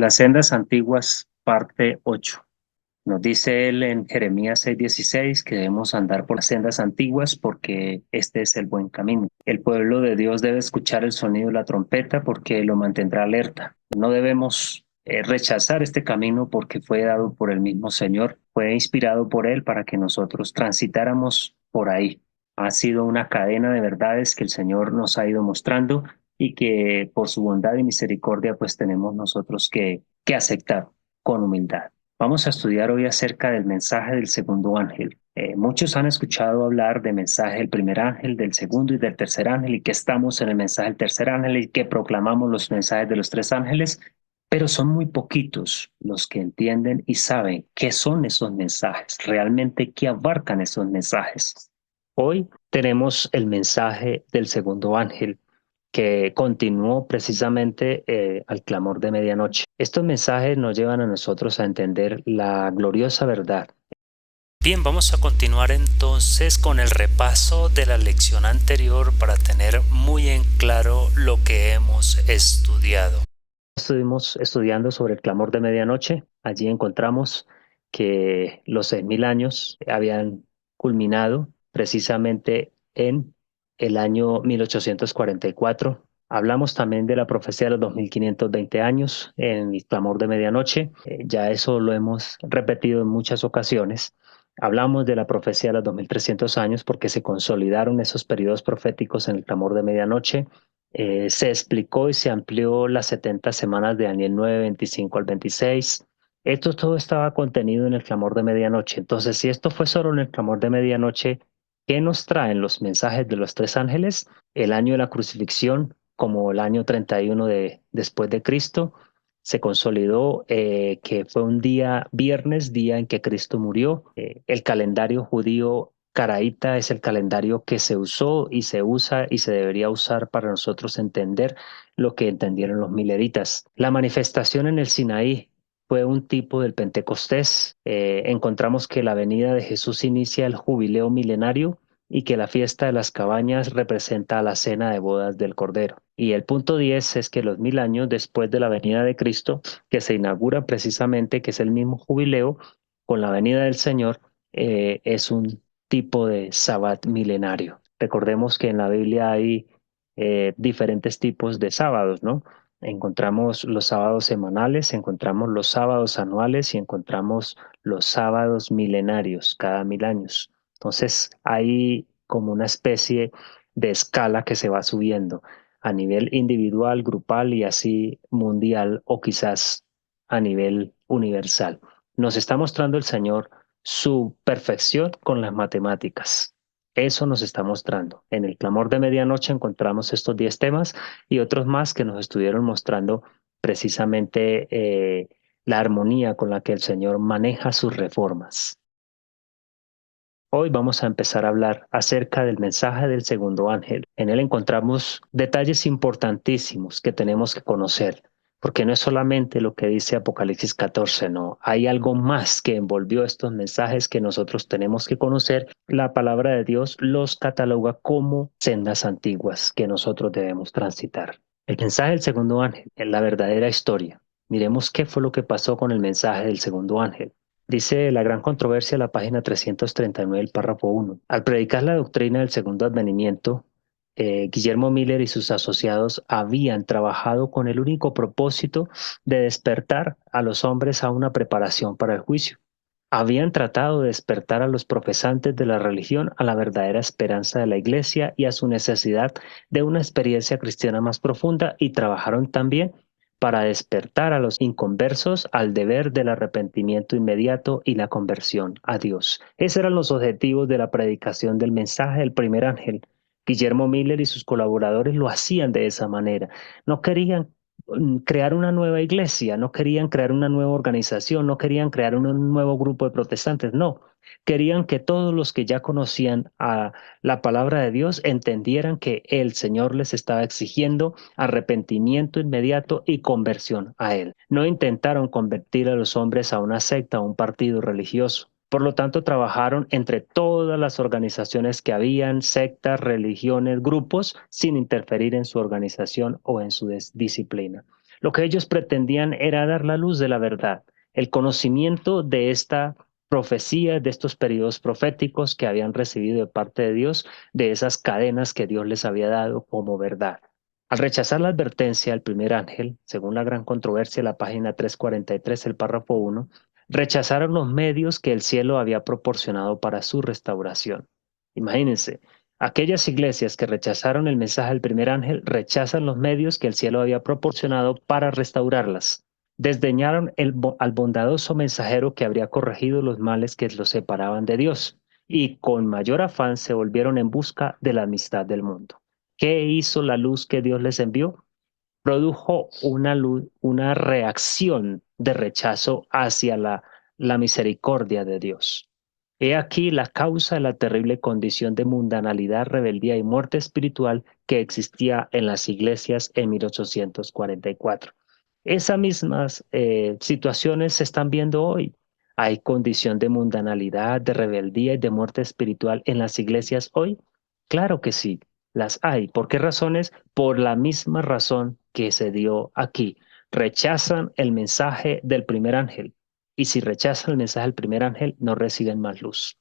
Las sendas antiguas, parte 8. Nos dice él en Jeremías 6:16 que debemos andar por las sendas antiguas porque este es el buen camino. El pueblo de Dios debe escuchar el sonido de la trompeta porque lo mantendrá alerta. No debemos rechazar este camino porque fue dado por el mismo Señor, fue inspirado por él para que nosotros transitáramos por ahí. Ha sido una cadena de verdades que el Señor nos ha ido mostrando y que por su bondad y misericordia pues tenemos nosotros que aceptar con humildad. Vamos a estudiar hoy acerca del mensaje del segundo ángel. Muchos han escuchado hablar del mensaje del primer ángel, del segundo y del tercer ángel, y que estamos en el mensaje del tercer ángel y que proclamamos los mensajes de los tres ángeles, pero son muy poquitos los que entienden y saben qué son esos mensajes, realmente qué abarcan esos mensajes. Hoy tenemos el mensaje del segundo ángel que continuó precisamente al clamor de medianoche. Estos mensajes nos llevan a nosotros a entender la gloriosa verdad. Bien, vamos a continuar entonces con el repaso de la lección anterior para tener muy en claro lo que hemos estudiado. Estuvimos estudiando sobre el clamor de medianoche. Allí encontramos que los 6.000 años habían culminado precisamente en el año 1844. Hablamos también de la profecía de los 2520 años en el clamor de medianoche. Ya eso lo hemos repetido en muchas ocasiones. Hablamos de la profecía de los 2300 años porque se consolidaron esos periodos proféticos en el clamor de medianoche. Se explicó y se amplió las 70 semanas de Daniel 9:25 al 26. Esto todo estaba contenido en el clamor de medianoche. Entonces, si esto fue solo en el clamor de medianoche, ¿qué nos traen los mensajes de los tres ángeles? El año de la crucifixión, como el año 31 después de Cristo, se consolidó que fue un día viernes, día en que Cristo murió. El calendario judío caraíta es el calendario que se usó y se usa y se debería usar para nosotros entender lo que entendieron los mileritas. La manifestación en el Sinaí fue un tipo del Pentecostés. Encontramos que la venida de Jesús inicia el jubileo milenario y que la fiesta de las cabañas representa la cena de bodas del Cordero. Y el punto 10 es que los 1000 años después de la venida de Cristo, que se inaugura precisamente, que es el mismo jubileo con la venida del Señor, es un tipo de sabbat milenario. Recordemos que en la Biblia hay diferentes tipos de sábados, ¿no? Encontramos los sábados semanales, encontramos los sábados anuales y encontramos los sábados milenarios cada 1000 años. Entonces hay como una especie de escala que se va subiendo a nivel individual, grupal y así mundial o quizás a nivel universal. Nos está mostrando el Señor su perfección con las matemáticas. Eso nos está mostrando. En el clamor de medianoche encontramos estos 10 temas y otros más que nos estuvieron mostrando precisamente la armonía con la que el Señor maneja sus reformas. Hoy vamos a empezar a hablar acerca del mensaje del segundo ángel. En él encontramos detalles importantísimos que tenemos que conocer, porque no es solamente lo que dice Apocalipsis 14, no, hay algo más que envolvió estos mensajes que nosotros tenemos que conocer. La palabra de Dios los cataloga como sendas antiguas que nosotros debemos transitar. El mensaje del segundo ángel es la verdadera historia. Miremos qué fue lo que pasó con el mensaje del segundo ángel. Dice la gran controversia, la página 339, el párrafo 1. Al predicar la doctrina del segundo advenimiento, Guillermo Miller y sus asociados habían trabajado con el único propósito de despertar a los hombres a una preparación para el juicio. Habían tratado de despertar a los profesantes de la religión a la verdadera esperanza de la Iglesia y a su necesidad de una experiencia cristiana más profunda y trabajaron también para despertar a los inconversos al deber del arrepentimiento inmediato y la conversión a Dios. Esos eran los objetivos de la predicación del mensaje del primer ángel. Guillermo Miller y sus colaboradores lo hacían de esa manera. No querían crear una nueva iglesia, no querían crear una nueva organización, no querían crear un nuevo grupo de protestantes, no. Querían que todos los que ya conocían a la palabra de Dios entendieran que el Señor les estaba exigiendo arrepentimiento inmediato y conversión a Él. No intentaron convertir a los hombres a una secta o un partido religioso. Por lo tanto, trabajaron entre todas las organizaciones que habían, sectas, religiones, grupos, sin interferir en su organización o en su disciplina. Lo que ellos pretendían era dar la luz de la verdad, el conocimiento de esta profecía, de estos periodos proféticos que habían recibido de parte de Dios, de esas cadenas que Dios les había dado como verdad. Al rechazar la advertencia del primer ángel, según la gran controversia, la página 343, el párrafo 1, rechazaron los medios que el cielo había proporcionado para su restauración. Imagínense, aquellas iglesias que rechazaron el mensaje del primer ángel rechazan los medios que el cielo había proporcionado para restaurarlas. Desdeñaron al bondadoso mensajero que habría corregido los males que los separaban de Dios y con mayor afán se volvieron en busca de la amistad del mundo. ¿Qué hizo la luz que Dios les envió? Produjo una luz, una reacción de rechazo hacia la misericordia de Dios. He aquí la causa de la terrible condición de mundanalidad, rebeldía y muerte espiritual que existía en las iglesias en 1844. Esas mismas situaciones se están viendo hoy. Hay condición de mundanalidad, de rebeldía y de muerte espiritual en las iglesias hoy. Claro que sí, las hay. ¿Por qué razones? Por la misma razón que se dio aquí. Rechazan el mensaje del primer ángel. Y si rechazan el mensaje del primer ángel, no reciben más luz.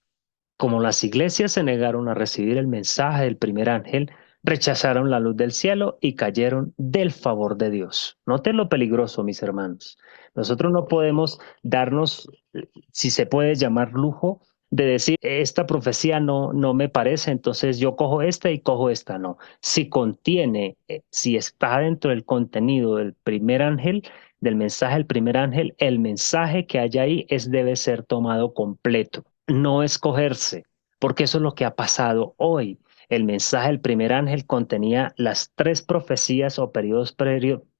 Como las iglesias se negaron a recibir el mensaje del primer ángel, rechazaron la luz del cielo y cayeron del favor de Dios. Noten lo peligroso, mis hermanos. Nosotros no podemos darnos, si se puede llamar lujo, de decir, esta profecía no me parece, entonces yo cojo esta y cojo esta. No. Si contiene, si está dentro del contenido del primer ángel, del mensaje del primer ángel, el mensaje que hay ahí debe ser tomado completo, no escogerse, porque eso es lo que ha pasado hoy. El mensaje del primer ángel contenía las tres profecías o periodos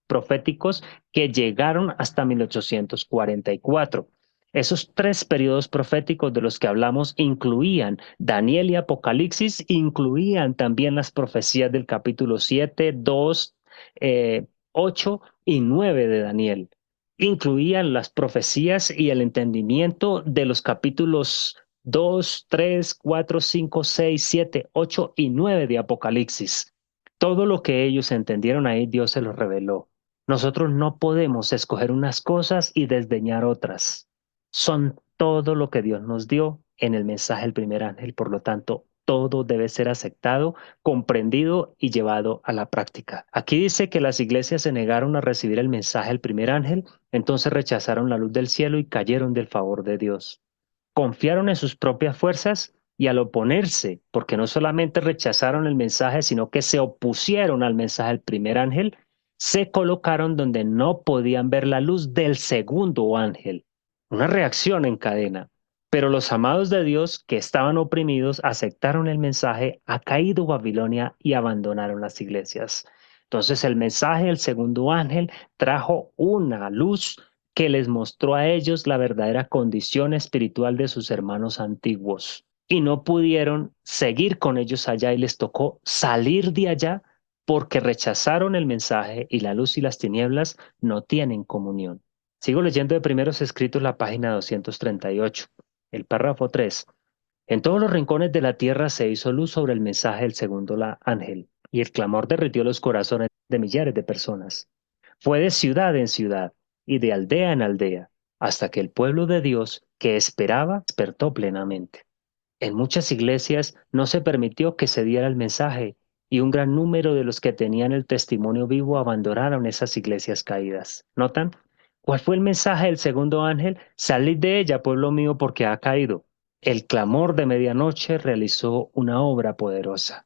proféticos que llegaron hasta 1844. Esos tres periodos proféticos de los que hablamos incluían Daniel y Apocalipsis, incluían también las profecías del capítulo 7, 2, 8 y 9 de Daniel. Incluían las profecías y el entendimiento de los capítulos 2, 3, 4, 5, 6, 7, 8 y 9 de Apocalipsis. Todo lo que ellos entendieron ahí, Dios se los reveló. Nosotros no podemos escoger unas cosas y desdeñar otras. Son todo lo que Dios nos dio en el mensaje del primer ángel. Por lo tanto, todo debe ser aceptado, comprendido y llevado a la práctica. Aquí dice que las iglesias se negaron a recibir el mensaje del primer ángel, entonces rechazaron la luz del cielo y cayeron del favor de Dios. Confiaron en sus propias fuerzas y al oponerse, porque no solamente rechazaron el mensaje, sino que se opusieron al mensaje del primer ángel, se colocaron donde no podían ver la luz del segundo ángel. Una reacción en cadena. Pero los amados de Dios que estaban oprimidos aceptaron el mensaje, ha caído Babilonia y abandonaron las iglesias. Entonces el mensaje del segundo ángel trajo una luz que les mostró a ellos la verdadera condición espiritual de sus hermanos antiguos. Y no pudieron seguir con ellos allá y les tocó salir de allá porque rechazaron el mensaje y la luz y las tinieblas no tienen comunión. Sigo leyendo de Primeros Escritos la página 238, el párrafo 3. En todos los rincones de la tierra se hizo luz sobre el mensaje del segundo ángel, y el clamor derritió los corazones de millares de personas. Fue de ciudad en ciudad y de aldea en aldea, hasta que el pueblo de Dios que esperaba despertó plenamente. En muchas iglesias no se permitió que se diera el mensaje y un gran número de los que tenían el testimonio vivo abandonaron esas iglesias caídas. ¿Notan? ¿Cuál fue el mensaje del segundo ángel? Salid de ella, pueblo mío, porque ha caído. El clamor de medianoche realizó una obra poderosa.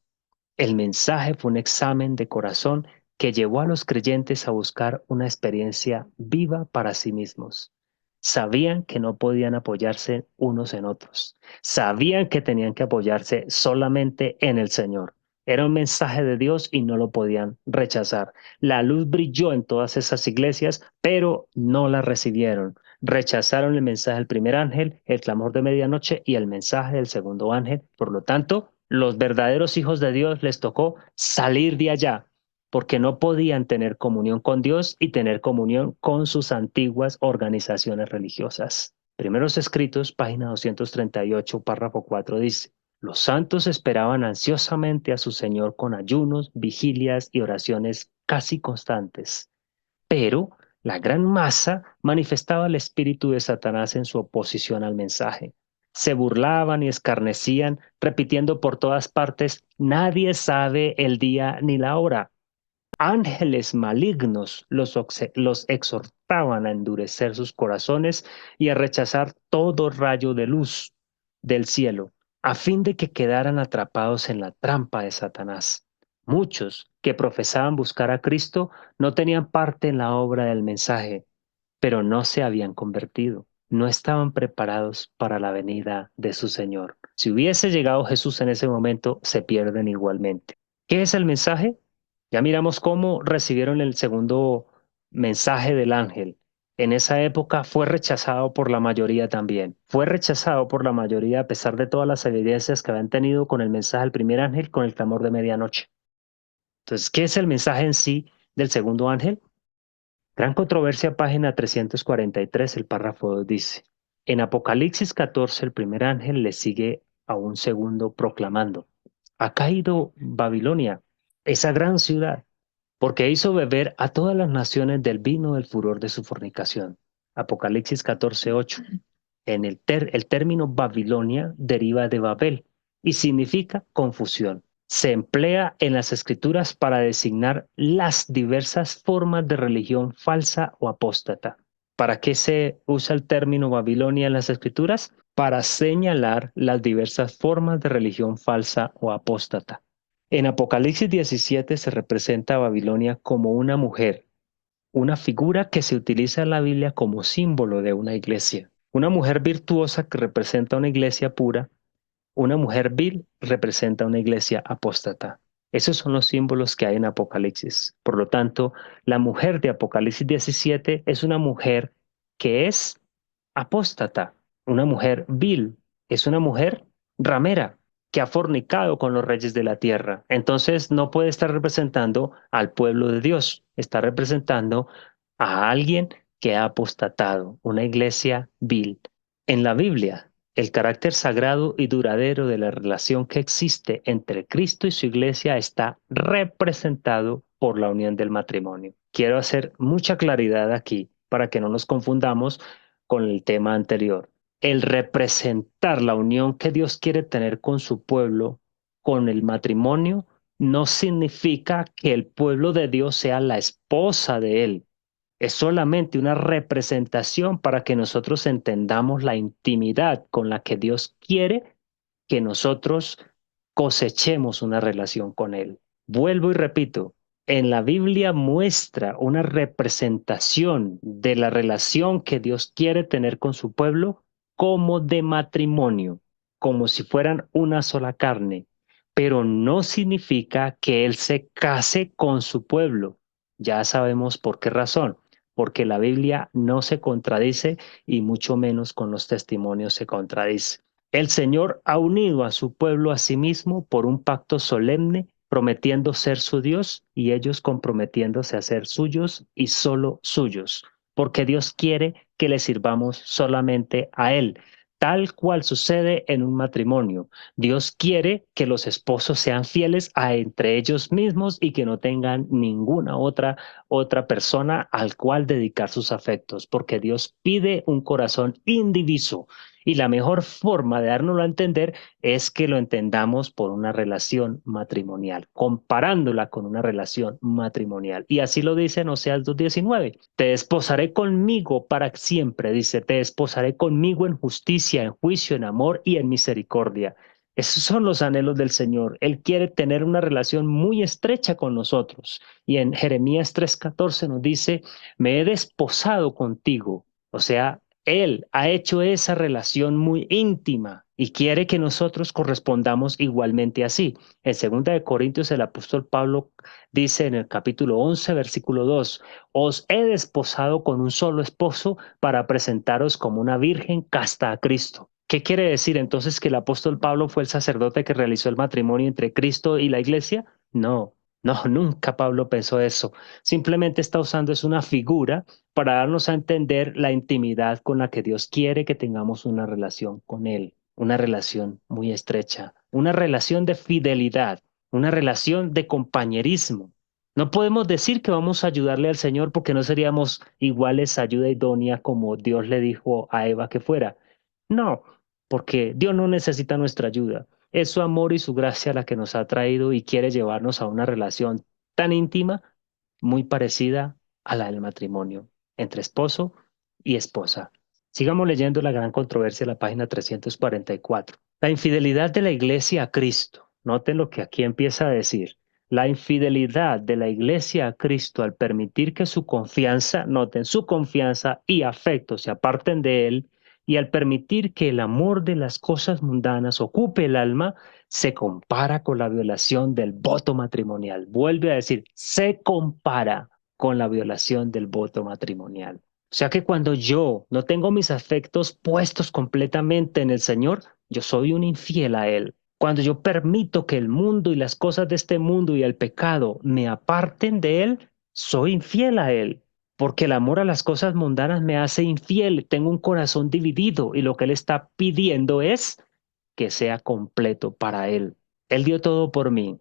El mensaje fue un examen de corazón que llevó a los creyentes a buscar una experiencia viva para sí mismos. Sabían que no podían apoyarse unos en otros. Sabían que tenían que apoyarse solamente en el Señor. Era un mensaje de Dios y no lo podían rechazar. La luz brilló en todas esas iglesias, pero no la recibieron. Rechazaron el mensaje del primer ángel, el clamor de medianoche y el mensaje del segundo ángel. Por lo tanto, los verdaderos hijos de Dios les tocó salir de allá porque no podían tener comunión con Dios y tener comunión con sus antiguas organizaciones religiosas. Primeros Escritos, página 238, párrafo 4 dice, los santos esperaban ansiosamente a su Señor con ayunos, vigilias y oraciones casi constantes. Pero la gran masa manifestaba el espíritu de Satanás en su oposición al mensaje. Se burlaban y escarnecían, repitiendo por todas partes, nadie sabe el día ni la hora. Ángeles malignos los exhortaban a endurecer sus corazones y a rechazar todo rayo de luz del cielo, a fin de que quedaran atrapados en la trampa de Satanás. Muchos que profesaban buscar a Cristo no tenían parte en la obra del mensaje, pero no se habían convertido, no estaban preparados para la venida de su Señor. Si hubiese llegado Jesús en ese momento, se pierden igualmente. ¿Qué es el mensaje? Ya miramos cómo recibieron el segundo mensaje del ángel. En esa época fue rechazado por la mayoría también. Fue rechazado por la mayoría a pesar de todas las evidencias que habían tenido con el mensaje del primer ángel, con el clamor de medianoche. Entonces, ¿qué es el mensaje en sí del segundo ángel? Gran controversia, página 343, el párrafo 2 dice, en Apocalipsis 14 el primer ángel le sigue a un segundo proclamando, ha caído Babilonia, esa gran ciudad, porque hizo beber a todas las naciones del vino del furor de su fornicación. Apocalipsis 14:8. El término Babilonia deriva de Babel y significa confusión. Se emplea en las escrituras para designar las diversas formas de religión falsa o apóstata. ¿Para qué se usa el término Babilonia en las escrituras? Para señalar las diversas formas de religión falsa o apóstata. En Apocalipsis 17 se representa a Babilonia como una mujer, una figura que se utiliza en la Biblia como símbolo de una iglesia. Una mujer virtuosa que representa una iglesia pura, una mujer vil representa una iglesia apóstata. Esos son los símbolos que hay en Apocalipsis. Por lo tanto, la mujer de Apocalipsis 17 es una mujer que es apóstata, una mujer vil, es una mujer ramera que ha fornicado con los reyes de la tierra. Entonces no puede estar representando al pueblo de Dios, está representando a alguien que ha apostatado, una iglesia vil. En la Biblia, el carácter sagrado y duradero de la relación que existe entre Cristo y su iglesia está representado por la unión del matrimonio. Quiero hacer mucha claridad aquí para que no nos confundamos con el tema anterior. El representar la unión que Dios quiere tener con su pueblo, con el matrimonio, no significa que el pueblo de Dios sea la esposa de él. Es solamente una representación para que nosotros entendamos la intimidad con la que Dios quiere que nosotros cosechemos una relación con Él. Vuelvo y repito, en la Biblia muestra una representación de la relación que Dios quiere tener con su pueblo como de matrimonio, como si fueran una sola carne, pero no significa que Él se case con su pueblo. Ya sabemos por qué razón, porque la Biblia no se contradice y mucho menos con los testimonios se contradice. El Señor ha unido a su pueblo a sí mismo por un pacto solemne, prometiendo ser su Dios y ellos comprometiéndose a ser suyos y solo suyos, porque Dios quiere que le sirvamos solamente a Él, tal cual sucede en un matrimonio. Dios quiere que los esposos sean fieles a entre ellos mismos y que no tengan ninguna otra persona al cual dedicar sus afectos, porque Dios pide un corazón indiviso y la mejor forma de dárnoslo a entender es que lo entendamos por una relación matrimonial, comparándola con una relación matrimonial. Y así lo dice en Oseas 2:19. Te desposaré conmigo para siempre, dice, te desposaré conmigo en justicia, en juicio, en amor y en misericordia. Esos son los anhelos del Señor. Él quiere tener una relación muy estrecha con nosotros. Y en Jeremías 3:14 nos dice, me he desposado contigo. O sea, él ha hecho esa relación muy íntima y quiere que nosotros correspondamos igualmente así. En 2 Corintios el apóstol Pablo dice en el capítulo 11, versículo 2, os he desposado con un solo esposo para presentaros como una virgen casta a Cristo. ¿Qué quiere decir entonces que el apóstol Pablo fue el sacerdote que realizó el matrimonio entre Cristo y la iglesia? No, no, nunca Pablo pensó eso. Simplemente está usando es una figura para darnos a entender la intimidad con la que Dios quiere que tengamos una relación con Él, una relación muy estrecha, una relación de fidelidad, una relación de compañerismo. No podemos decir que vamos a ayudarle al Señor porque no seríamos iguales ayuda idónea como Dios le dijo a Eva que fuera. No, porque Dios no necesita nuestra ayuda. Es su amor y su gracia la que nos ha traído y quiere llevarnos a una relación tan íntima, muy parecida a la del matrimonio, entre esposo y esposa. Sigamos leyendo la gran controversia, la página 344. La infidelidad de la iglesia a Cristo. Noten lo que aquí empieza a decir. La infidelidad de la iglesia a Cristo al permitir que su confianza, noten, su confianza y afecto se aparten de él, y al permitir que el amor de las cosas mundanas ocupe el alma, se compara con la violación del voto matrimonial. Vuelve a decir, se compara con la violación del voto matrimonial. O sea que cuando yo no tengo mis afectos puestos completamente en el Señor, yo soy un infiel a Él. Cuando yo permito que el mundo y las cosas de este mundo y el pecado me aparten de Él, soy infiel a Él. Porque el amor a las cosas mundanas me hace infiel. Tengo un corazón dividido y lo que Él está pidiendo es que sea completo para Él. Él dio todo por mí,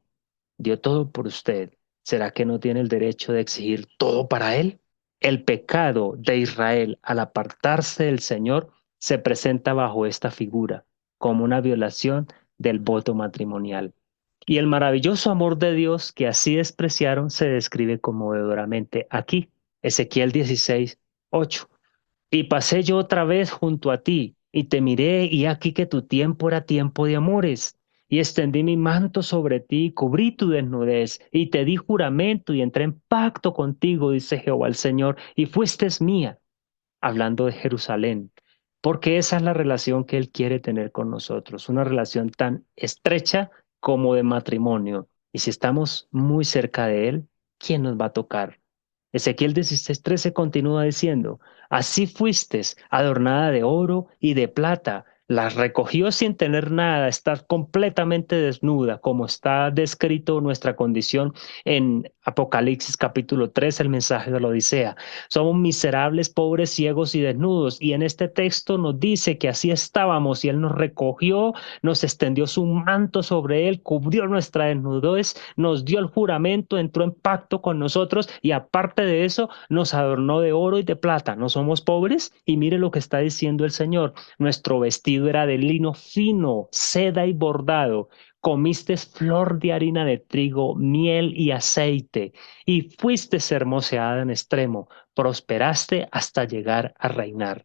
dio todo por usted. ¿Será que no tiene el derecho de exigir todo para Él? El pecado de Israel al apartarse del Señor se presenta bajo esta figura, como una violación del voto matrimonial. Y el maravilloso amor de Dios que así despreciaron se describe conmovedoramente aquí, Ezequiel 16:8. Y pasé yo otra vez junto a ti, y te miré, y aquí que tu tiempo era tiempo de amores. Y extendí mi manto sobre ti, y cubrí tu desnudez, y te di juramento, y entré en pacto contigo, dice Jehová el Señor, y fuiste mía, hablando de Jerusalén, porque esa es la relación que Él quiere tener con nosotros, una relación tan estrecha como de matrimonio. Y si estamos muy cerca de Él, ¿quién nos va a tocar? Ezequiel 16:13 continúa diciendo, así fuistes adornada de oro y de plata, las recogió sin tener nada, estar completamente desnuda, como está descrito nuestra condición en Apocalipsis capítulo 3, el mensaje de la Odisea. Somos miserables, pobres, ciegos y desnudos. Y en este texto nos dice que así estábamos y Él nos recogió, nos extendió su manto sobre Él, cubrió nuestra desnudez, nos dio el juramento, entró en pacto con nosotros y aparte de eso nos adornó de oro y de plata. ¿No somos pobres? Y mire lo que está diciendo el Señor. Nuestro vestido era de lino fino, seda y bordado. Comiste flor de harina de trigo, miel y aceite, y fuiste hermoseada en extremo, prosperaste hasta llegar a reinar.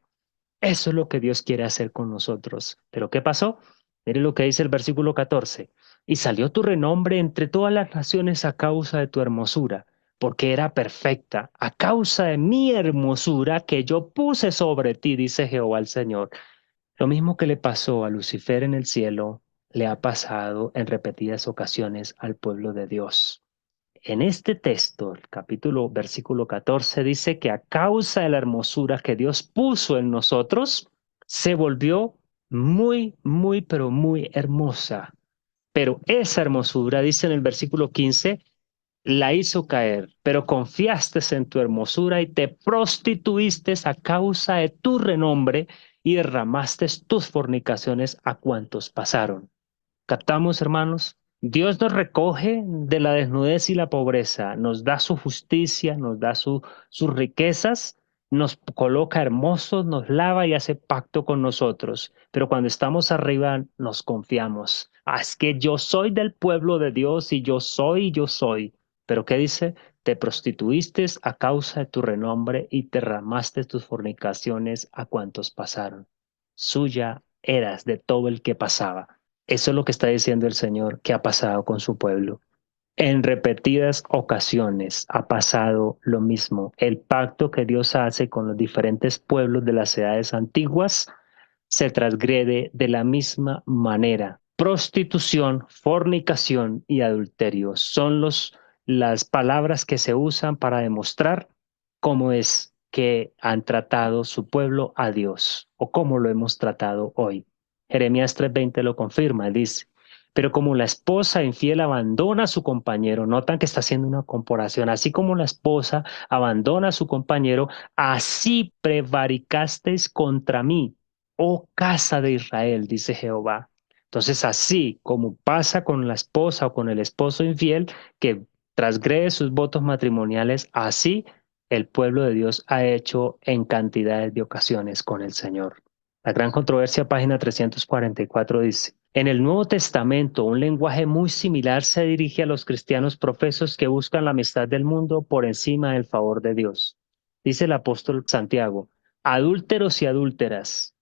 Eso es lo que Dios quiere hacer con nosotros. Pero ¿qué pasó? Mire lo que dice el versículo 14. Y salió tu renombre entre todas las naciones a causa de tu hermosura, porque era perfecta, a causa de mi hermosura que yo puse sobre ti, dice Jehová el Señor. Lo mismo que le pasó a Lucifer en el cielo, le ha pasado en repetidas ocasiones al pueblo de Dios. En este texto, el capítulo, versículo 14, dice que a causa de la hermosura que Dios puso en nosotros, se volvió muy, muy, pero muy hermosa. Pero esa hermosura, dice en el versículo 15, la hizo caer, pero confiaste en tu hermosura y te prostituiste a causa de tu renombre y derramaste tus fornicaciones a cuantos pasaron. ¿Captamos, hermanos? Dios nos recoge de la desnudez y la pobreza, nos da su justicia, nos da sus riquezas, nos coloca hermosos, nos lava y hace pacto con nosotros. Pero cuando estamos arriba, nos confiamos. Ah, es que yo soy del pueblo de Dios y yo soy, yo soy. Pero ¿qué dice? Te prostituiste a causa de tu renombre y derramaste tus fornicaciones a cuantos pasaron. Suya eras de todo el que pasaba. Eso es lo que está diciendo el Señor que ha pasado con su pueblo. En repetidas ocasiones ha pasado lo mismo. El pacto que Dios hace con los diferentes pueblos de las edades antiguas se transgrede de la misma manera. Prostitución, fornicación y adulterio son las palabras que se usan para demostrar cómo es que han tratado su pueblo a Dios o cómo lo hemos tratado hoy. Jeremías 3:20 lo confirma, dice, pero como la esposa infiel abandona a su compañero, notan que está haciendo una comparación, así como la esposa abandona a su compañero, así prevaricasteis contra mí, oh casa de Israel, dice Jehová. Entonces, así como pasa con la esposa o con el esposo infiel, que Transgrede sus votos matrimoniales, así el pueblo de Dios ha hecho en cantidades de ocasiones con el Señor. La gran controversia, página 344, dice: en el Nuevo Testamento, un lenguaje muy similar se dirige a los cristianos profesos que buscan la amistad del mundo por encima del favor de Dios. Dice el apóstol Santiago: adúlteros y adúlteras,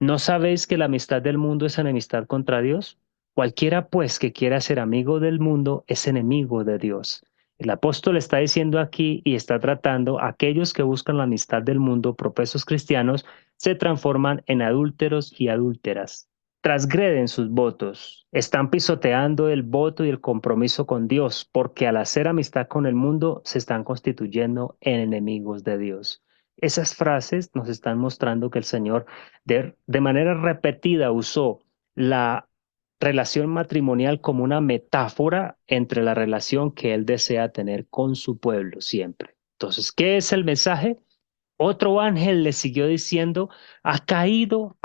¿no sabéis que la amistad del mundo es enemistad contra Dios? Cualquiera, pues, que quiera ser amigo del mundo es enemigo de Dios. El apóstol está diciendo aquí y está tratando a aquellos que buscan la amistad del mundo, profesos cristianos, se transforman en adúlteros y adúlteras. Transgreden sus votos, están pisoteando el voto y el compromiso con Dios, porque al hacer amistad con el mundo se están constituyendo en enemigos de Dios. Esas frases nos están mostrando que el Señor de manera repetida usó la relación matrimonial como una metáfora entre la relación que él desea tener con su pueblo siempre. Entonces, ¿qué es el mensaje? Otro ángel le siguió diciendo: ha caído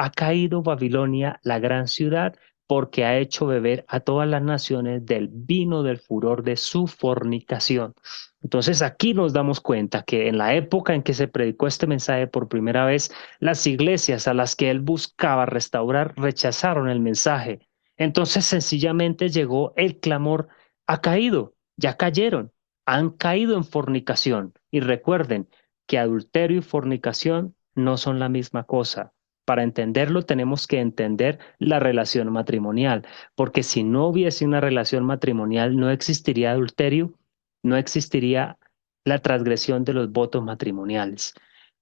Babilonia, la gran ciudad, porque ha hecho beber a todas las naciones del vino del furor de su fornicación. Entonces aquí nos damos cuenta que en la época en que se predicó este mensaje por primera vez, las iglesias a las que él buscaba restaurar rechazaron el mensaje. Entonces sencillamente llegó el clamor: ha caído, ya cayeron, han caído en fornicación. Y recuerden que adulterio y fornicación no son la misma cosa. Para entenderlo tenemos que entender la relación matrimonial, porque si no hubiese una relación matrimonial no existiría adulterio, no existiría la transgresión de los votos matrimoniales.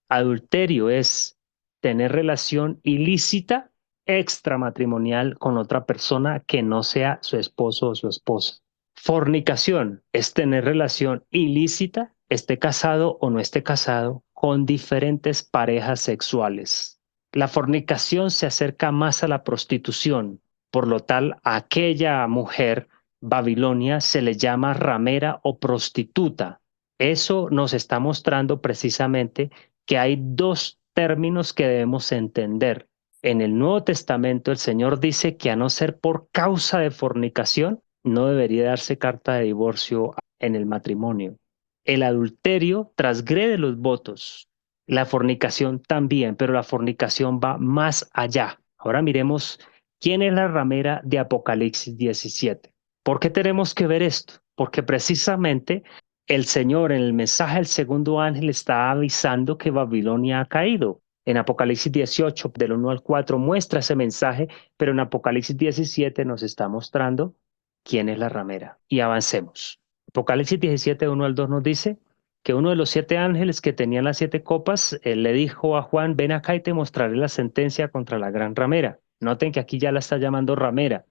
Adulterio es tener relación ilícita extramatrimonial con otra persona que no sea su esposo o su esposa. Fornicación es tener relación ilícita, esté casado o no esté casado, con diferentes parejas sexuales. La fornicación se acerca más a la prostitución, por lo tal, a aquella mujer Babilonia se le llama ramera o prostituta. Eso nos está mostrando precisamente que hay dos términos que debemos entender. En el Nuevo Testamento el Señor dice que a no ser por causa de fornicación, no debería darse carta de divorcio en el matrimonio. El adulterio transgrede los votos, la fornicación también, pero la fornicación va más allá. Ahora miremos quién es la ramera de Apocalipsis 17. ¿Por qué tenemos que ver esto? Porque precisamente el Señor en el mensaje del segundo ángel está avisando que Babilonia ha caído. En Apocalipsis 18, del 1 al 4, muestra ese mensaje, pero en Apocalipsis 17 nos está mostrando quién es la ramera. Y avancemos. Apocalipsis 17, 1 al 2 nos dice que uno de los 7 ángeles que tenían las 7 copas, le dijo a Juan: ven acá y te mostraré la sentencia contra la gran ramera. Noten que aquí ya la está llamando ramera,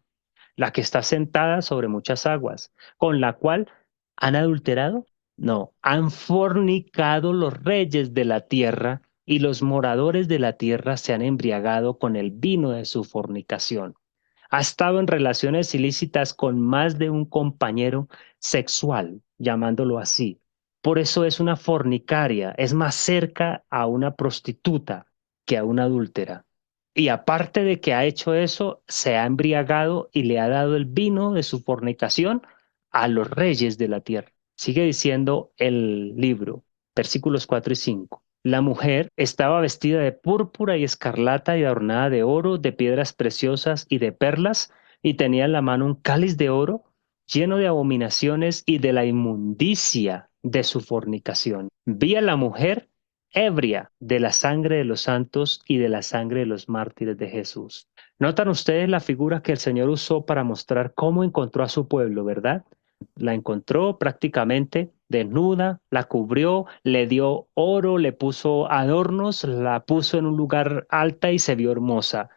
la que está sentada sobre muchas aguas, con la cual han adulterado, no, han fornicado los reyes de la tierra, y los moradores de la tierra se han embriagado con el vino de su fornicación. Ha estado en relaciones ilícitas con más de un compañero sexual, llamándolo así. Por eso es una fornicaria, es más cerca a una prostituta que a una adúltera. Y aparte de que ha hecho eso, se ha embriagado y le ha dado el vino de su fornicación a los reyes de la tierra. Sigue diciendo el libro, versículos 4 y 5. La mujer estaba vestida de púrpura y escarlata y adornada de oro, de piedras preciosas y de perlas, y tenía en la mano un cáliz de oro lleno de abominaciones y de la inmundicia de su fornicación. Vi a la mujer ebria de la sangre de los santos y de la sangre de los mártires de Jesús. Notan ustedes la figura que el Señor usó para mostrar cómo encontró a su pueblo, ¿verdad? La encontró prácticamente desnuda, la cubrió, le dio oro, le puso adornos, la puso en un lugar alta y se vio hermosa.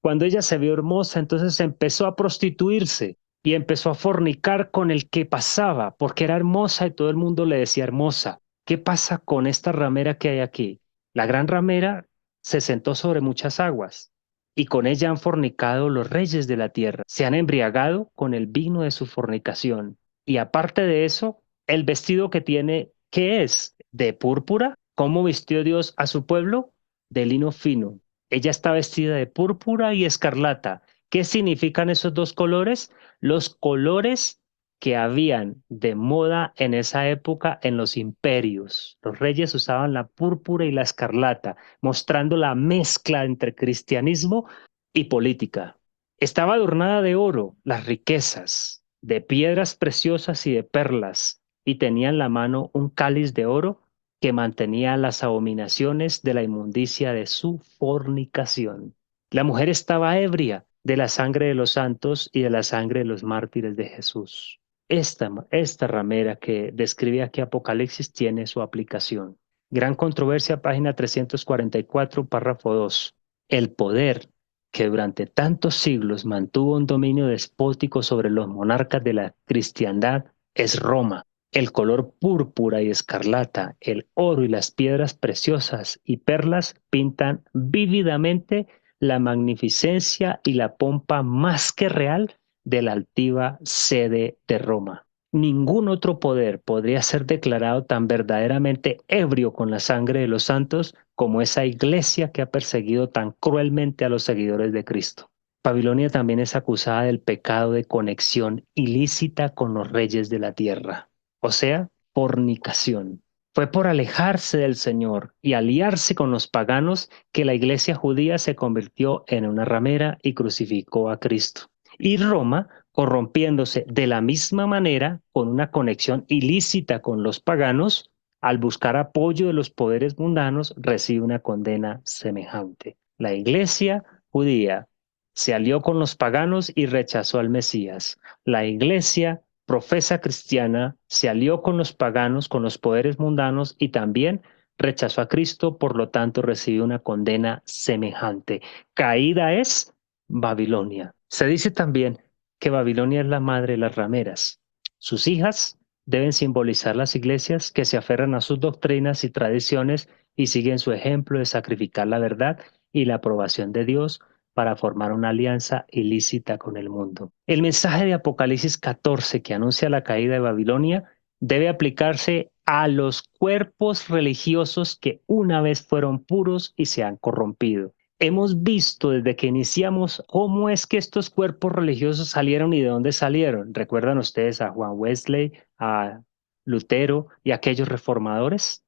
Cuando ella se vio hermosa, entonces empezó a prostituirse y empezó a fornicar con el que pasaba, porque era hermosa y todo el mundo le decía hermosa. ¿Qué pasa con esta ramera que hay aquí? La gran ramera se sentó sobre muchas aguas y con ella han fornicado los reyes de la tierra. Se han embriagado con el vino de su fornicación. Y aparte de eso, el vestido que tiene, ¿qué es? ¿De púrpura? ¿Cómo vistió Dios a su pueblo? De lino fino. Ella está vestida de púrpura y escarlata. ¿Qué significan esos dos colores? Los colores que habían de moda en esa época en los imperios. Los reyes usaban la púrpura y la escarlata, mostrando la mezcla entre cristianismo y política. Estaba adornada de oro, las riquezas, de piedras preciosas y de perlas, y tenía en la mano un cáliz de oro que mantenía las abominaciones de la inmundicia de su fornicación. La mujer estaba ebria de la sangre de los santos y de la sangre de los mártires de Jesús. Esta ramera que describe aquí Apocalipsis tiene su aplicación. Gran controversia, página 344, párrafo 2. El poder que durante tantos siglos mantuvo un dominio despótico sobre los monarcas de la cristiandad es Roma. El color púrpura y escarlata, el oro y las piedras preciosas y perlas pintan vívidamente la magnificencia y la pompa más que real de la altiva sede de Roma. Ningún otro poder podría ser declarado tan verdaderamente ebrio con la sangre de los santos como esa iglesia que ha perseguido tan cruelmente a los seguidores de Cristo. Babilonia también es acusada del pecado de conexión ilícita con los reyes de la tierra, o sea, fornicación. Fue por alejarse del Señor y aliarse con los paganos que la iglesia judía se convirtió en una ramera y crucificó a Cristo. Y Roma, corrompiéndose de la misma manera, con una conexión ilícita con los paganos, al buscar apoyo de los poderes mundanos, recibe una condena semejante. La iglesia judía se alió con los paganos y rechazó al Mesías. La iglesia profesa cristiana se alió con los paganos, con los poderes mundanos y también rechazó a Cristo, por lo tanto recibió una condena semejante. Caída es Babilonia. Se dice también que Babilonia es la madre de las rameras. Sus hijas deben simbolizar las iglesias que se aferran a sus doctrinas y tradiciones y siguen su ejemplo de sacrificar la verdad y la aprobación de Dios para formar una alianza ilícita con el mundo. El mensaje de Apocalipsis 14 que anuncia la caída de Babilonia debe aplicarse a los cuerpos religiosos que una vez fueron puros y se han corrompido. Hemos visto desde que iniciamos cómo es que estos cuerpos religiosos salieron y de dónde salieron. ¿Recuerdan ustedes a Juan Wesley, a Lutero y a aquellos reformadores?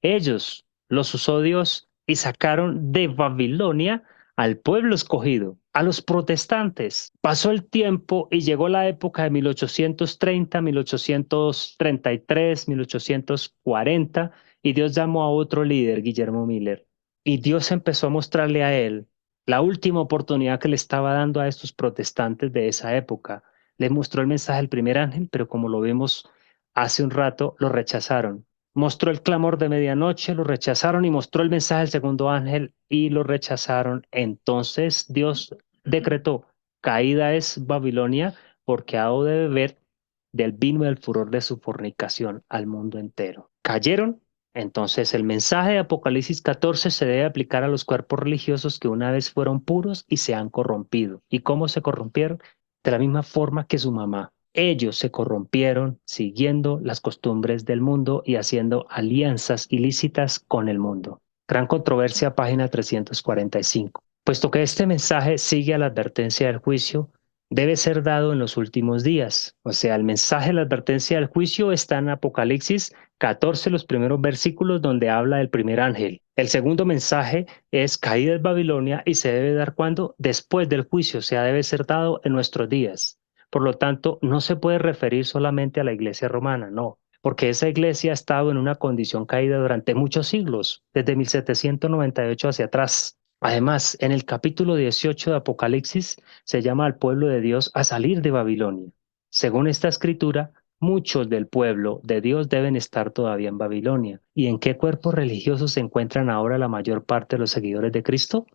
Ellos los usó Dios y sacaron de Babilonia al pueblo escogido, a los protestantes. Pasó el tiempo y llegó la época de 1830, 1833, 1840 y Dios llamó a otro líder, Guillermo Miller. Y Dios empezó a mostrarle a él la última oportunidad que le estaba dando a estos protestantes de esa época. Les mostró el mensaje del primer ángel, pero como lo vimos hace un rato, lo rechazaron. Mostró el clamor de medianoche, lo rechazaron y mostró el mensaje del segundo ángel y lo rechazaron. Entonces Dios decretó, caída es Babilonia porque ha dado de beber del vino del furor de su fornicación al mundo entero. ¿Cayeron? Entonces el mensaje de Apocalipsis 14 se debe aplicar a los cuerpos religiosos que una vez fueron puros y se han corrompido. ¿Y cómo se corrompieron? De la misma forma que su mamá. Ellos se corrompieron siguiendo las costumbres del mundo y haciendo alianzas ilícitas con el mundo. Gran controversia, página 345. Puesto que este mensaje sigue a la advertencia del juicio, debe ser dado en los últimos días. O sea, el mensaje de la advertencia del juicio está en Apocalipsis 14, los primeros versículos donde habla del primer ángel. El segundo mensaje es caída de Babilonia y se debe dar cuando después del juicio, o sea, debe ser dado en nuestros días. Por lo tanto, no se puede referir solamente a la iglesia romana, no, porque esa iglesia ha estado en una condición caída durante muchos siglos, desde 1798 hacia atrás. Además, en el capítulo 18 de Apocalipsis se llama al pueblo de Dios a salir de Babilonia. Según esta escritura, muchos del pueblo de Dios deben estar todavía en Babilonia. ¿Y en qué cuerpos religiosos se encuentran ahora la mayor parte de los seguidores de Cristo?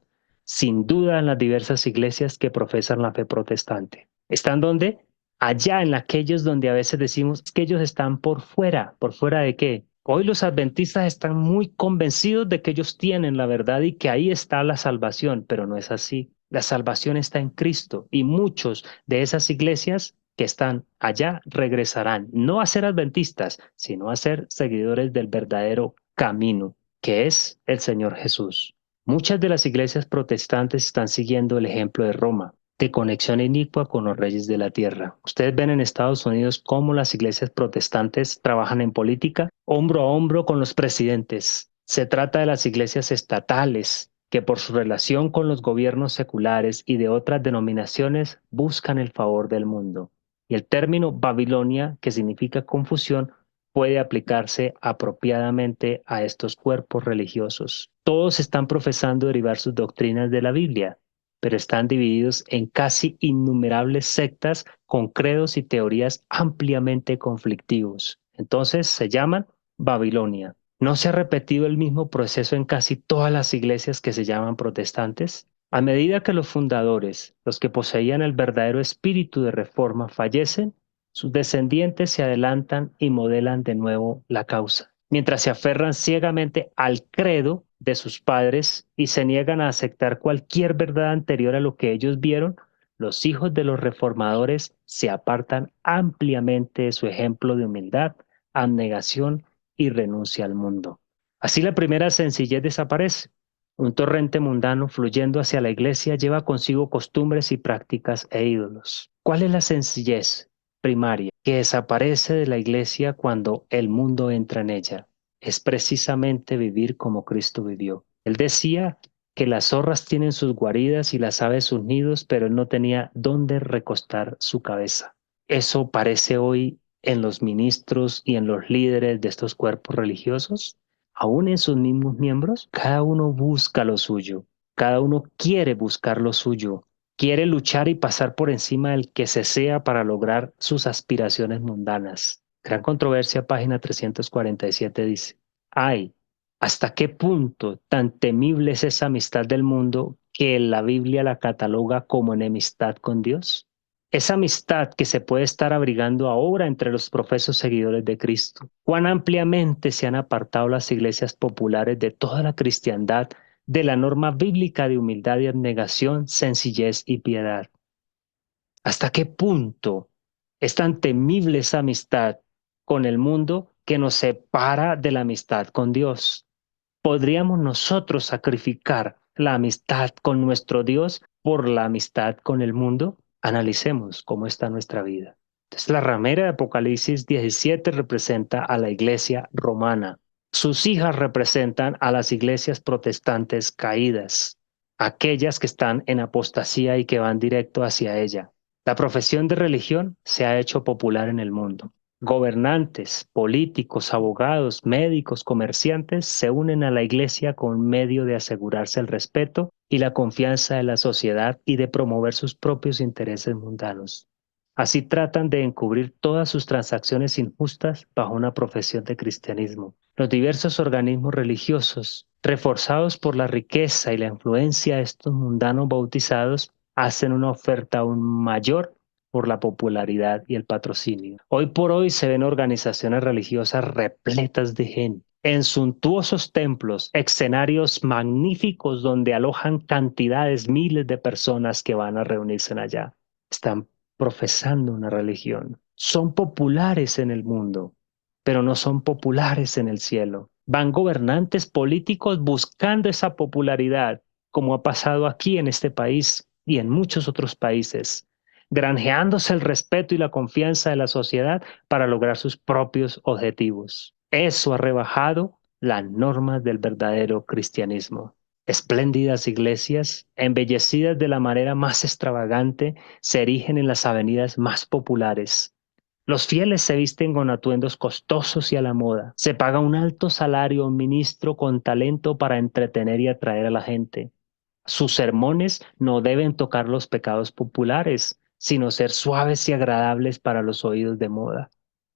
Sin duda en las diversas iglesias que profesan la fe protestante. ¿Están dónde? Allá en aquellos donde a veces decimos que ellos están por fuera de qué? Hoy los adventistas están muy convencidos de que ellos tienen la verdad y que ahí está la salvación, pero no es así. La salvación está en Cristo y muchos de esas iglesias que están allá regresarán, no a ser adventistas, sino a ser seguidores del verdadero camino, que es el Señor Jesús. Muchas de las iglesias protestantes están siguiendo el ejemplo de Roma. de conexión inicua con los reyes de la tierra. Ustedes ven en Estados Unidos cómo las iglesias protestantes trabajan en política hombro a hombro con los presidentes. Se trata de las iglesias estatales que por su relación con los gobiernos seculares y de otras denominaciones buscan el favor del mundo. Y el término Babilonia, que significa confusión, puede aplicarse apropiadamente a estos cuerpos religiosos. Todos están profesando derivar sus doctrinas de la Biblia, pero están divididos en casi innumerables sectas con credos y teorías ampliamente conflictivos. Entonces se llaman Babilonia. ¿No se ha repetido el mismo proceso en casi todas las iglesias que se llaman protestantes? A medida que los fundadores, los que poseían el verdadero espíritu de reforma, fallecen, sus descendientes se adelantan y modelan de nuevo la causa, mientras se aferran ciegamente al credo de sus padres y se niegan a aceptar cualquier verdad anterior a lo que ellos vieron. Los hijos de los reformadores se apartan ampliamente de su ejemplo de humildad, abnegación y renuncia al mundo. Así la primera sencillez desaparece. Un torrente mundano fluyendo hacia la iglesia lleva consigo costumbres y prácticas e ídolos. ¿Cuál es la sencillez primaria que desaparece de la iglesia cuando el mundo entra en ella? Es precisamente vivir como Cristo vivió. Él decía que las zorras tienen sus guaridas y las aves sus nidos, pero él no tenía dónde recostar su cabeza. Eso parece hoy en los ministros y en los líderes de estos cuerpos religiosos. Aún en sus mismos miembros, cada uno busca lo suyo, cada uno quiere buscar lo suyo, quiere luchar y pasar por encima del que se sea para lograr sus aspiraciones mundanas. Gran Controversia, página 347 dice: ay, ¿hasta qué punto tan temible es esa amistad del mundo que la Biblia la cataloga como enemistad con Dios? Esa amistad que se puede estar abrigando ahora entre los profesos seguidores de Cristo. Cuán ampliamente se han apartado las iglesias populares de toda la cristiandad, de la norma bíblica de humildad y abnegación, sencillez y piedad. ¿Hasta qué punto es tan temible esa amistad con el mundo que nos separa de la amistad con Dios? ¿Podríamos nosotros sacrificar la amistad con nuestro Dios por la amistad con el mundo? Analicemos cómo está nuestra vida. Entonces, la ramera de Apocalipsis 17 representa a la iglesia romana. Sus hijas representan a las iglesias protestantes caídas, aquellas que están en apostasía y que van directo hacia ella. La profesión de religión se ha hecho popular en el mundo. Gobernantes, políticos, abogados, médicos, comerciantes se unen a la iglesia con medio de asegurarse el respeto y la confianza de la sociedad y de promover sus propios intereses mundanos. Así tratan de encubrir todas sus transacciones injustas bajo una profesión de cristianismo. Los diversos organismos religiosos, reforzados por la riqueza y la influencia de estos mundanos bautizados, hacen una oferta aún mayor por la popularidad y el patrocinio. Hoy por hoy se ven organizaciones religiosas repletas de gente, en suntuosos templos, escenarios magníficos donde alojan cantidades, miles de personas que van a reunirse allá. Están profesando una religión. Son populares en el mundo, pero no son populares en el cielo. Van gobernantes políticos buscando esa popularidad, como ha pasado aquí en este país y en muchos otros países, granjeándose el respeto y la confianza de la sociedad para lograr sus propios objetivos. Eso ha rebajado las normas del verdadero cristianismo. Espléndidas iglesias, embellecidas de la manera más extravagante, se erigen en las avenidas más populares. Los fieles se visten con atuendos costosos y a la moda. Se paga un alto salario a un ministro con talento para entretener y atraer a la gente. Sus sermones no deben tocar los pecados populares, sino ser suaves y agradables para los oídos de moda.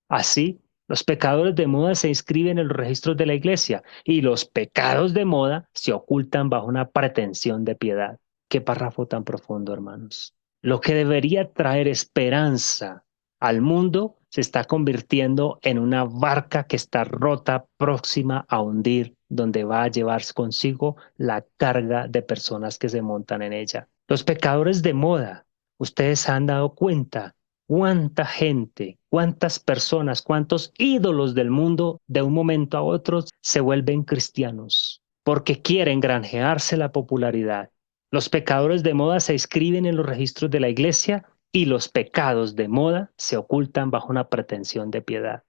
Así, los pecadores de moda se inscriben en los registros de la iglesia y los pecados de moda se ocultan bajo una pretensión de piedad. Qué párrafo tan profundo, hermanos. Lo que debería traer esperanza al mundo se está convirtiendo en una barca que está rota, próxima a hundir, donde va a llevar consigo la carga de personas que se montan en ella. Los pecadores de moda, ustedes se han dado cuenta cuánta gente, cuántas personas, cuántos ídolos del mundo de un momento a otro se vuelven cristianos porque quieren granjearse la popularidad. Los pecadores de moda se inscriben en los registros de la iglesia y los pecados de moda se ocultan bajo una pretensión de piedad.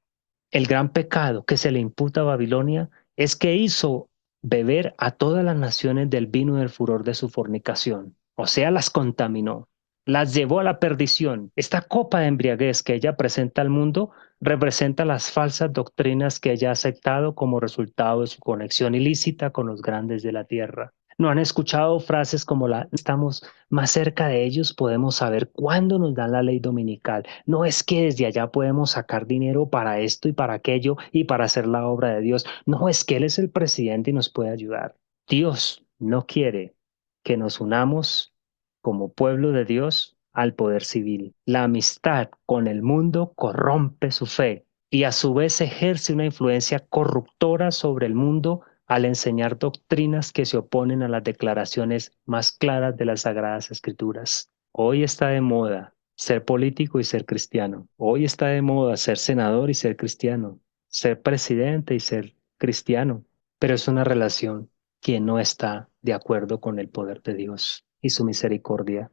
El gran pecado que se le imputa a Babilonia es que hizo beber a todas las naciones del vino del furor de su fornicación, o sea, las contaminó, las llevó a la perdición. Esta copa de embriaguez que ella presenta al mundo representa las falsas doctrinas que ella ha aceptado como resultado de su conexión ilícita con los grandes de la tierra. ¿No han escuchado frases como la estamos más cerca de ellos, podemos saber cuándo nos dan la ley dominical? No es que desde allá podemos sacar dinero para esto y para aquello y para hacer la obra de Dios. No es que Él es el presidente y nos puede ayudar. Dios no quiere que nos unamos como pueblo de Dios al poder civil. La amistad con el mundo corrompe su fe y a su vez ejerce una influencia corruptora sobre el mundo al enseñar doctrinas que se oponen a las declaraciones más claras de las Sagradas Escrituras. Hoy está de moda ser político y ser cristiano. Hoy está de moda ser senador y ser cristiano, ser presidente y ser cristiano, pero es una relación que no está de acuerdo con el poder de Dios y su misericordia.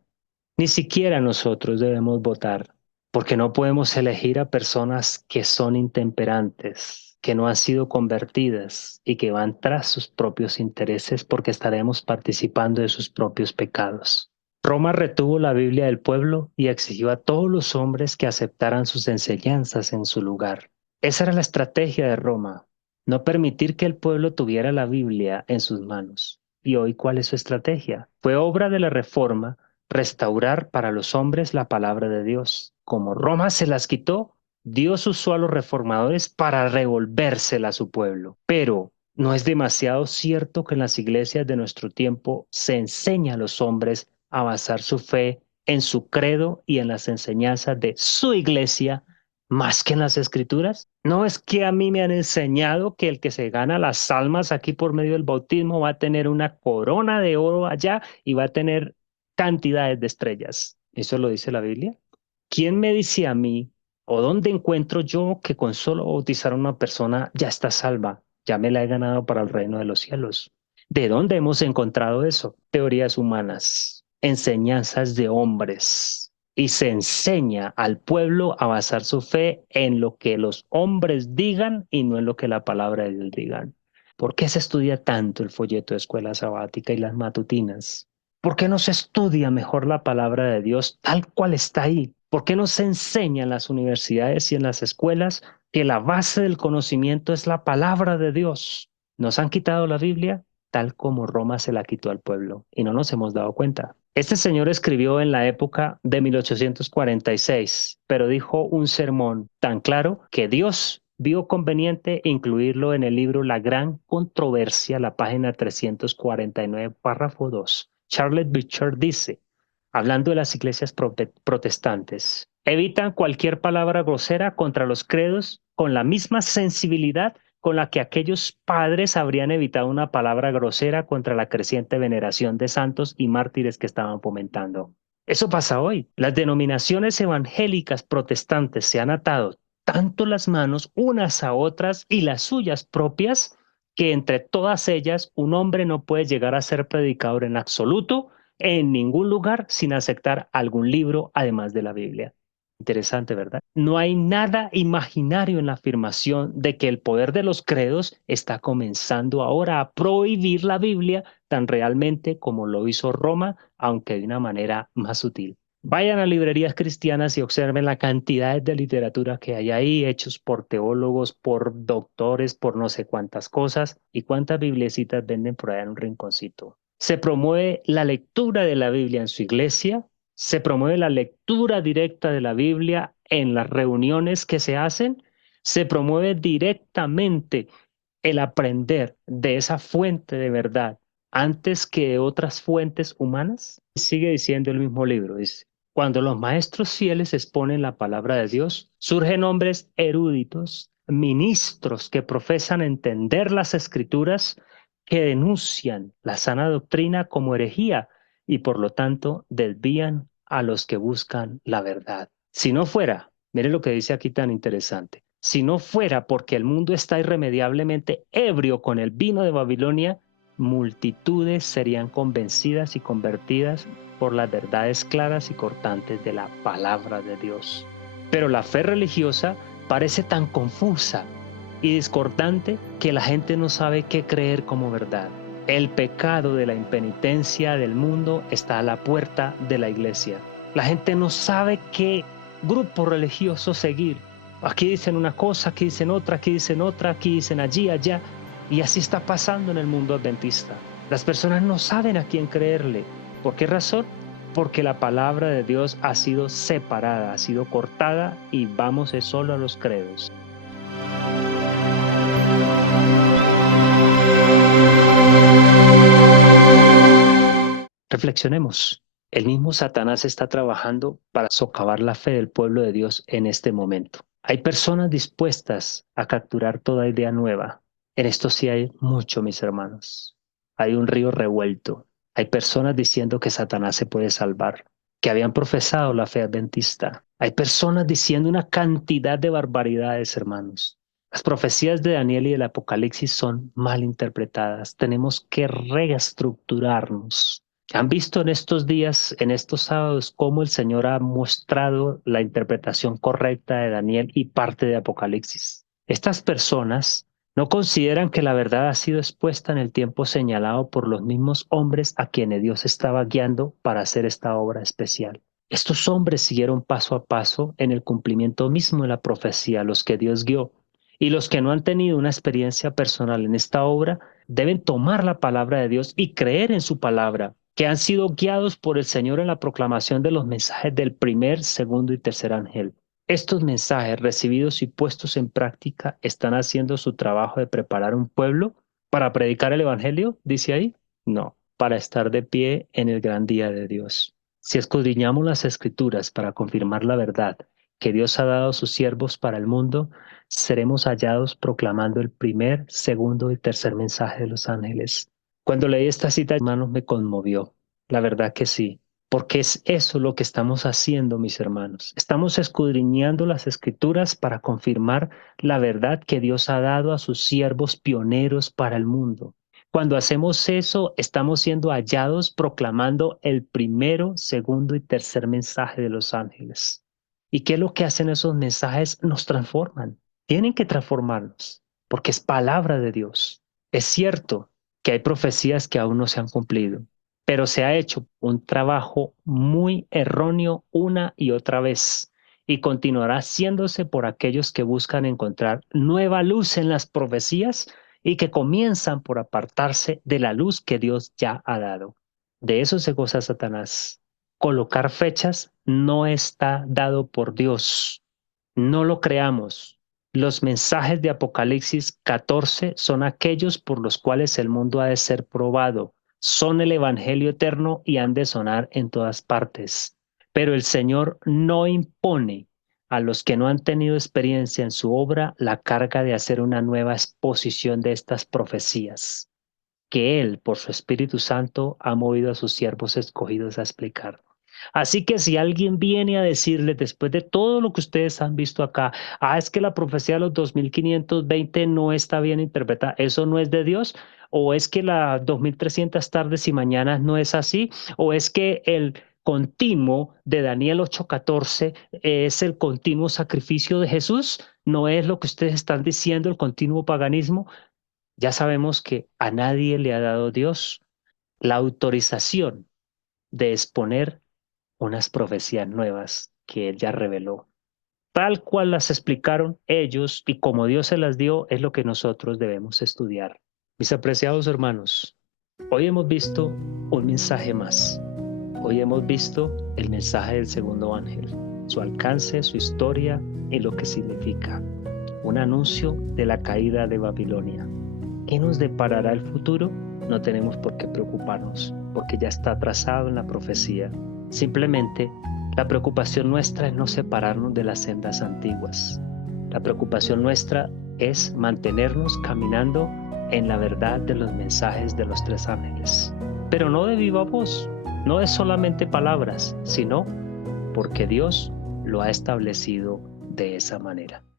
Ni siquiera nosotros debemos votar, porque no podemos elegir a personas que son intemperantes, que no han sido convertidas y que van tras sus propios intereses porque estaremos participando de sus propios pecados. Roma retuvo la Biblia del pueblo y exigió a todos los hombres que aceptaran sus enseñanzas en su lugar. Esa era la estrategia de Roma, no permitir que el pueblo tuviera la Biblia en sus manos. ¿Y hoy cuál es su estrategia? Fue obra de la Reforma restaurar para los hombres la palabra de Dios. Como Roma se las quitó, Dios usó a los reformadores para revolvérsela a su pueblo. Pero no es demasiado cierto que en las iglesias de nuestro tiempo se enseña a los hombres a basar su fe en su credo y en las enseñanzas de su iglesia más que en las escrituras. No es que a mí me han enseñado que el que se gana las almas aquí por medio del bautismo va a tener una corona de oro allá y va a tener cantidades de estrellas. ¿Eso lo dice la Biblia? ¿Quién me dice a mí o dónde encuentro yo que con solo bautizar a una persona ya está salva? Ya me la he ganado para el reino de los cielos. ¿De dónde hemos encontrado eso? Teorías humanas, enseñanzas de hombres. Y se enseña al pueblo a basar su fe en lo que los hombres digan y no en lo que la palabra de Dios digan. ¿Por qué se estudia tanto el folleto de escuela sabática y las matutinas? ¿Por qué no se estudia mejor la palabra de Dios tal cual está ahí? ¿Por qué no se enseña en las universidades y en las escuelas que la base del conocimiento es la palabra de Dios? Nos han quitado la Biblia tal como Roma se la quitó al pueblo y no nos hemos dado cuenta. Este señor escribió en la época de 1846, pero dijo un sermón tan claro que Dios vio conveniente incluirlo en el libro La Gran Controversia, la página 349, párrafo 2. Charles Bichard dice, hablando de las iglesias protestantes, evitan cualquier palabra grosera contra los credos con la misma sensibilidad con la que aquellos padres habrían evitado una palabra grosera contra la creciente veneración de santos y mártires que estaban fomentando. Eso pasa hoy. Las denominaciones evangélicas protestantes se han atado tanto las manos unas a otras y las suyas propias que entre todas ellas un hombre no puede llegar a ser predicador en absoluto en ningún lugar sin aceptar algún libro además de la Biblia. Interesante, ¿verdad? No hay nada imaginario en la afirmación de que el poder de los credos está comenzando ahora a prohibir la Biblia tan realmente como lo hizo Roma, aunque de una manera más sutil. Vayan a librerías cristianas y observen la cantidad de literatura que hay ahí, hechos por teólogos, por doctores, por no sé cuántas cosas, y cuántas bibliecitas venden por allá en un rinconcito. Se promueve la lectura de la Biblia en su iglesia, se promueve la lectura directa de la Biblia en las reuniones que se hacen, se promueve directamente el aprender de esa fuente de verdad antes que de otras fuentes humanas. Sigue diciendo el mismo libro, dice, cuando los maestros fieles exponen la palabra de Dios, surgen hombres eruditos, ministros que profesan entender las escrituras, que denuncian la sana doctrina como herejía y por lo tanto desvían a los que buscan la verdad. Si no fuera, mire lo que dice aquí tan interesante, si no fuera porque el mundo está irremediablemente ebrio con el vino de Babilonia, multitudes serían convencidas y convertidas por las verdades claras y cortantes de la palabra de Dios. Pero la fe religiosa parece tan confusa y discordante que la gente no sabe qué creer como verdad. El pecado de la impenitencia del mundo está a la puerta de la iglesia. La gente no sabe qué grupo religioso seguir. Aquí dicen una cosa, aquí dicen otra, aquí dicen otra, aquí dicen allí, allá. Y así está pasando en el mundo adventista. Las personas no saben a quién creerle. ¿Por qué razón? Porque la palabra de Dios ha sido separada, ha sido cortada y vamos solo a los credos. Reflexionemos. El mismo Satanás está trabajando para socavar la fe del pueblo de Dios en este momento. Hay personas dispuestas a capturar toda idea nueva. En esto sí hay mucho, mis hermanos. Hay un río revuelto. Hay personas diciendo que Satanás se puede salvar, que habían profesado la fe adventista. Hay personas diciendo una cantidad de barbaridades, hermanos. Las profecías de Daniel y del Apocalipsis son mal interpretadas. Tenemos que reestructurarnos. ¿Han visto en estos días, en estos sábados, cómo el Señor ha mostrado la interpretación correcta de Daniel y parte de Apocalipsis? Estas personas no consideran que la verdad ha sido expuesta en el tiempo señalado por los mismos hombres a quienes Dios estaba guiando para hacer esta obra especial. Estos hombres siguieron paso a paso en el cumplimiento mismo de la profecía, los que Dios guió. Y los que no han tenido una experiencia personal en esta obra deben tomar la palabra de Dios y creer en su palabra, que han sido guiados por el Señor en la proclamación de los mensajes del primer, segundo y tercer ángel. Estos mensajes recibidos y puestos en práctica están haciendo su trabajo de preparar un pueblo para predicar el Evangelio, dice ahí. No, para estar de pie en el gran día de Dios. Si escudriñamos las Escrituras para confirmar la verdad que Dios ha dado a sus siervos para el mundo, seremos hallados proclamando el primer, segundo y tercer mensaje de los ángeles. Cuando leí esta cita, hermanos, me conmovió. La verdad que sí, porque es eso lo que estamos haciendo, mis hermanos. Estamos escudriñando las Escrituras para confirmar la verdad que Dios ha dado a sus siervos pioneros para el mundo. Cuando hacemos eso, estamos siendo hallados proclamando el primero, segundo y tercer mensaje de los ángeles. ¿Y qué es lo que hacen esos mensajes? Nos transforman. Tienen que transformarnos, porque es palabra de Dios. Es cierto que hay profecías que aún no se han cumplido, pero se ha hecho un trabajo muy erróneo una y otra vez y continuará haciéndose por aquellos que buscan encontrar nueva luz en las profecías y que comienzan por apartarse de la luz que Dios ya ha dado. De eso se goza Satanás. Colocar fechas no está dado por Dios. No lo creamos. Los mensajes de Apocalipsis 14 son aquellos por los cuales el mundo ha de ser probado. Son el Evangelio eterno y han de sonar en todas partes. Pero el Señor no impone a los que no han tenido experiencia en su obra la carga de hacer una nueva exposición de estas profecías, que Él, por su Espíritu Santo, ha movido a sus siervos escogidos a explicar. Así que si alguien viene a decirles después de todo lo que ustedes han visto acá, es que la profecía de los 2520 no está bien interpretada, eso no es de Dios, o es que las 2300 tardes y mañanas no es así, o es que el continuo de Daniel 8:14 es el continuo sacrificio de Jesús, no es lo que ustedes están diciendo, el continuo paganismo. Ya sabemos que a nadie le ha dado Dios la autorización de exponer unas profecías nuevas que Él ya reveló. Tal cual las explicaron ellos y como Dios se las dio, es lo que nosotros debemos estudiar. Mis apreciados hermanos, hoy hemos visto un mensaje más. Hoy hemos visto el mensaje del segundo ángel, su alcance, su historia y lo que significa. Un anuncio de la caída de Babilonia. ¿Qué nos deparará el futuro? No tenemos por qué preocuparnos, porque ya está trazado en la profecía. Simplemente, la preocupación nuestra es no separarnos de las sendas antiguas. La preocupación nuestra es mantenernos caminando en la verdad de los mensajes de los tres ángeles. Pero no de viva voz, no es solamente palabras, sino porque Dios lo ha establecido de esa manera.